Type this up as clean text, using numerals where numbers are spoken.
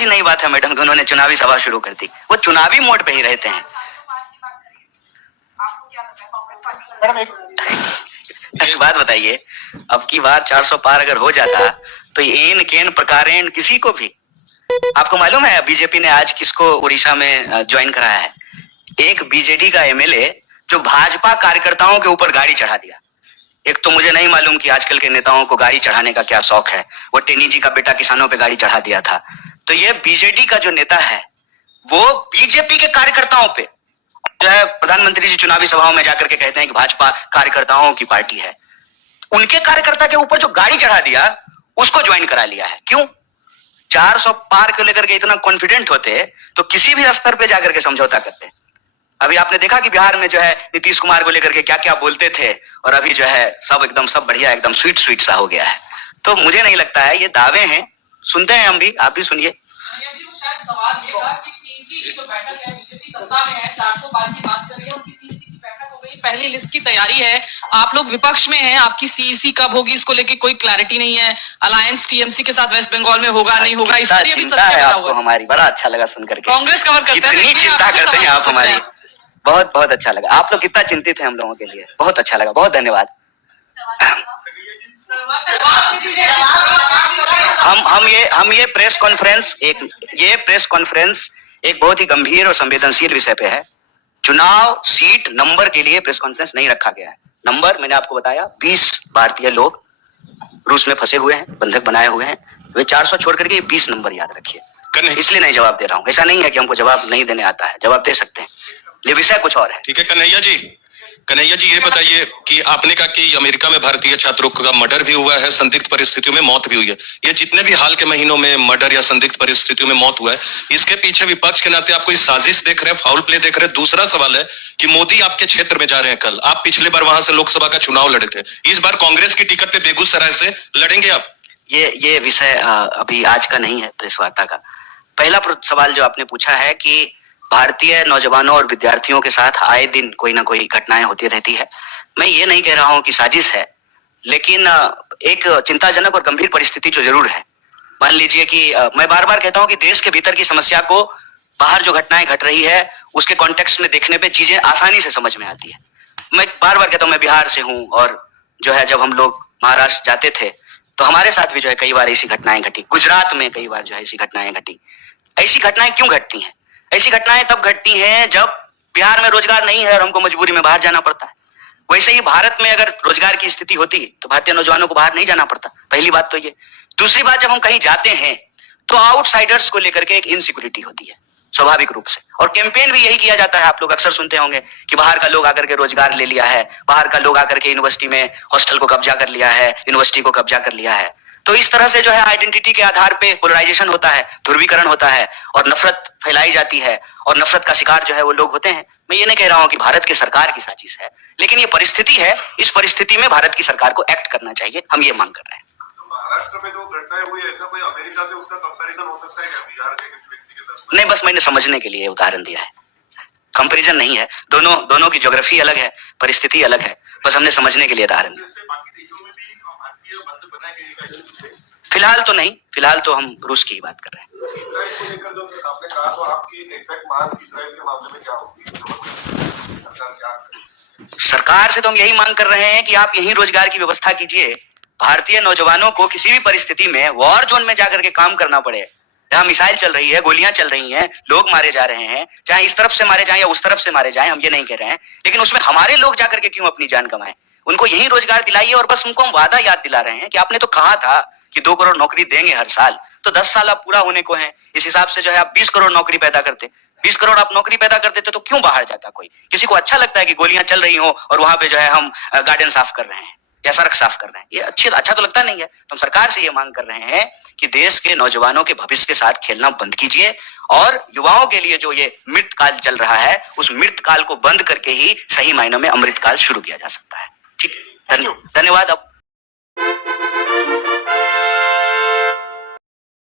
सी नई बात है मैडम कि उन्होंने चुनावी सभा शुरू कर दी। वो चुनावी मोड पे ही रहते हैं। एक बात बताइए, अब की बार 400 पार अगर हो जाता तो एन केन प्रकारेण किसी को भी, आपको मालूम है बीजेपी ने आज किसको उड़ीसा में ज्वाइन कराया है? एक बीजेडी का एमएलए जो भाजपा कार्यकर्ताओं के ऊपर गाड़ी चढ़ा दिया। एक तो मुझे नहीं मालूम कि आजकल के नेताओं को गाड़ी चढ़ाने का क्या शौक है। वो टेनी जी का बेटा किसानों पे गाड़ी चढ़ा दिया था। तो ये बीजेडी का जो नेता है वो बीजेपी के कार्यकर्ताओं पे जो है, प्रधानमंत्री जी चुनावी सभाओं में जाकर के कहते हैं कि भाजपा कार्यकर्ताओं की पार्टी है। उनके कार्यकर्ता के ऊपर जो गाड़ी चढ़ा दिया उसको ज्वाइन करा लिया है। क्यों? 400 पार को लेकर के इतना कॉन्फिडेंट होते तो किसी भी स्तर पे जाकर के समझौता करते। अभी आपने देखा कि बिहार में जो है नीतीश कुमार को लेकर के क्या क्या बोलते थे, और अभी जो है सब एकदम सब बढ़िया, एकदम स्वीट स्वीट सा हो गया है। तो मुझे नहीं लगता है, ये दावे हैं, सुनते हैं हम भी, आप भी सुनिए। पहली लिस्ट की तैयारी है, आप लोग विपक्ष में हैं, आपकी सीईसी कब होगी इसको लेके कोई क्लैरिटी नहीं है। अलायंस टीएमसी के साथ वेस्ट बंगाल में होगा नहीं होगा, इस पर भी चिंता है आपको हमारी, बड़ा अच्छा लगा सुन करके। कांग्रेस कवर करते हैं, इतनी चिंता करते हैं आप हमारी, बहुत बहुत अच्छा लगा। आप लोग कितना चिंतित हैं हम लोगों के लिए, बहुत अच्छा लगा, बहुत धन्यवाद। हम ये प्रेस कॉन्फ्रेंस एक बहुत ही गंभीर और संवेदनशील विषय पे है। चुनाव सीट नंबर के लिए प्रेस कॉन्फ्रेंस नहीं रखा गया है। नंबर मैंने आपको बताया, 20 भारतीय लोग रूस में फंसे हुए हैं, बंधक बनाए हुए हैं। वे 400 छोड़ करके 20 नंबर याद रखिए। इसलिए नहीं जवाब दे रहा हूँ। ऐसा नहीं है कि हमको जवाब नहीं देने आता है, जवाब दे सकते हैं, ये विषय कुछ और है। ठीक है कन्हैया जी ये बताइए कि आपने कहा कि अमेरिका में भारतीय छात्रों का मर्डर भी हुआ है, संदिग्ध परिस्थितियों में मौत भी हुई है। ये जितने भी हाल के महीनों में मर्डर या संदिग्ध परिस्थितियों में मौत हुआ है, इसके पीछे विपक्ष के नाते आप कोई साजिश देख रहे हैं, फाउल प्ले देख रहे हैं? दूसरा सवाल है कि मोदी आपके क्षेत्र में जा रहे हैं कल, आप पिछले बार वहां से लोकसभा का चुनाव लड़े थे, इस बार कांग्रेस की टिकट पे बेगूसराय से लड़ेंगे आप? ये विषय अभी आज का नहीं है प्रेस वार्ता का। पहला सवाल जो आपने पूछा है कि भारतीय नौजवानों और विद्यार्थियों के साथ आए दिन कोई ना कोई घटनाएं होती रहती है। मैं ये नहीं कह रहा हूं कि साजिश है, लेकिन एक चिंताजनक और गंभीर परिस्थिति जो जरूर है। मान लीजिए कि मैं बार बार कहता हूं कि देश के भीतर की समस्या को बाहर जो घटनाएं घट रही है उसके कॉन्टेक्स्ट में देखने पे चीजें आसानी से समझ में आती है। मैं बार बार कहता हूं, मैं बिहार से हूं, और जो है जब हम लोग महाराष्ट्र जाते थे तो हमारे साथ भी जो है कई बार ऐसी घटनाएं घटी। गुजरात में कई बार जो है ऐसी घटनाएं घटी। ऐसी घटनाएं क्यों घटती हैं? ऐसी घटनाएं तब घटती हैं जब बिहार में रोजगार नहीं है और हमको मजबूरी में बाहर जाना पड़ता है। वैसे ही भारत में अगर रोजगार की स्थिति होती तो भारतीय नौजवानों को बाहर नहीं जाना पड़ता। पहली बात तो ये। दूसरी बात, जब हम कहीं जाते हैं तो आउटसाइडर्स को लेकर के एक इनसिक्योरिटी होती है स्वाभाविक रूप से, और कैंपेन भी यही किया जाता है। आप लोग अक्सर सुनते होंगे कि बाहर का लोग आकर के रोजगार ले लिया है, बाहर का लोग आकर के यूनिवर्सिटी में हॉस्टल को कब्जा कर लिया है, यूनिवर्सिटी को कब्जा कर लिया है। तो इस तरह से जो है आइडेंटिटी के आधार पे पोलराइजेशन होता है, ध्रुवीकरण होता है, और नफरत फैलाई जाती है, और नफरत का शिकार जो है वो लोग होते हैं। मैं ये नहीं कह रहा हूं कि भारत की सरकार की साजिश है, लेकिन ये परिस्थिति है। इस परिस्थिति में भारत की सरकार को एक्ट करना चाहिए, हम ये मांग कर रहे हैं। महाराष्ट्र में जो घटनाएं हुई, ऐसा कोई अमेरिका से उसका कंपैरिजन हो सकता है क्या बिहार के किसी व्यक्ति के साथ? नहीं, बस मैंने समझने के लिए उदाहरण दिया है, कंपैरिजन नहीं है। दोनों की ज्योग्राफी अलग है, परिस्थिति अलग है, बस हमने समझने के लिए उदाहरण दिया। फिलहाल तो नहीं, फिलहाल तो हम रूस की ही बात कर रहे हैं। सरकार से तो हम यही मांग कर रहे हैं कि आप यही रोजगार की व्यवस्था कीजिए। भारतीय नौजवानों को किसी भी परिस्थिति में वॉर जोन में जाकर के काम करना पड़े, जहां मिसाइल चल रही है, गोलियां चल रही हैं, लोग मारे जा रहे हैं, चाहे इस तरफ से मारे जाएं या उस तरफ से मारे जाएं, हम ये नहीं कह रहे हैं, लेकिन उसमें हमारे लोग जाकर के क्यों अपनी जान गंवाएं? उनको यही रोजगार दिलाइए। और बस उनको हम वादा याद दिला रहे हैं कि आपने तो कहा था कि 2 करोड़ नौकरी देंगे हर साल, तो 10 साल अब पूरा होने को हैं। इस हिसाब से जो है आप 20 करोड़ नौकरी पैदा करते, 20 करोड़ आप नौकरी पैदा कर देते तो क्यों बाहर जाता कोई? किसी को अच्छा लगता है कि गोलियां चल रही हो और वहां पे जो है हम गार्डन साफ कर रहे हैं या सड़क साफ कर रहे हैं? ये अच्छा तो लगता नहीं है। तो हम सरकार से ये मांग कर रहे हैं कि देश के नौजवानों के भविष्य के साथ खेलना बंद कीजिए, और युवाओं के लिए जो ये मृत काल चल रहा है उस मृत काल को बंद करके ही सही मायनों में अमृत काल शुरू किया जा सकता है। ठीक, धन्यवाद। अब